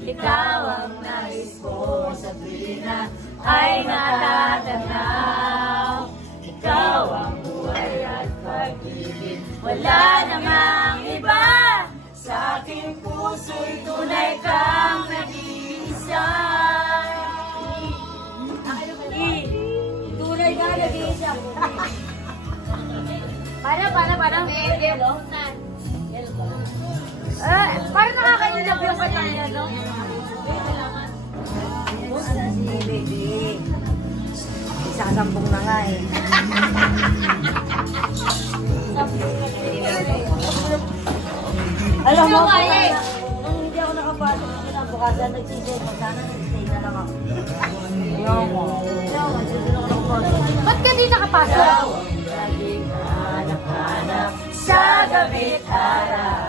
ikaw ang nais ko sa tuwina ay natatanaw. Ikaw ang buhay at pag-ibig, wala namang iba. Sa aking puso'y tunay kang nag-iisa. Tunay ka nag-iisa. Parang yellow. Parang nakakainlove yung kanya, no? Baby. Isasambong na nga eh. Alam mo, nung hindi ako nakapasok ng kinabukasan, nagsisay ko. Sana nagsisay na lang ako. Ayaw mo. Ba't ka di nakapasok? Laging hanap-hanap sa gabi't araw.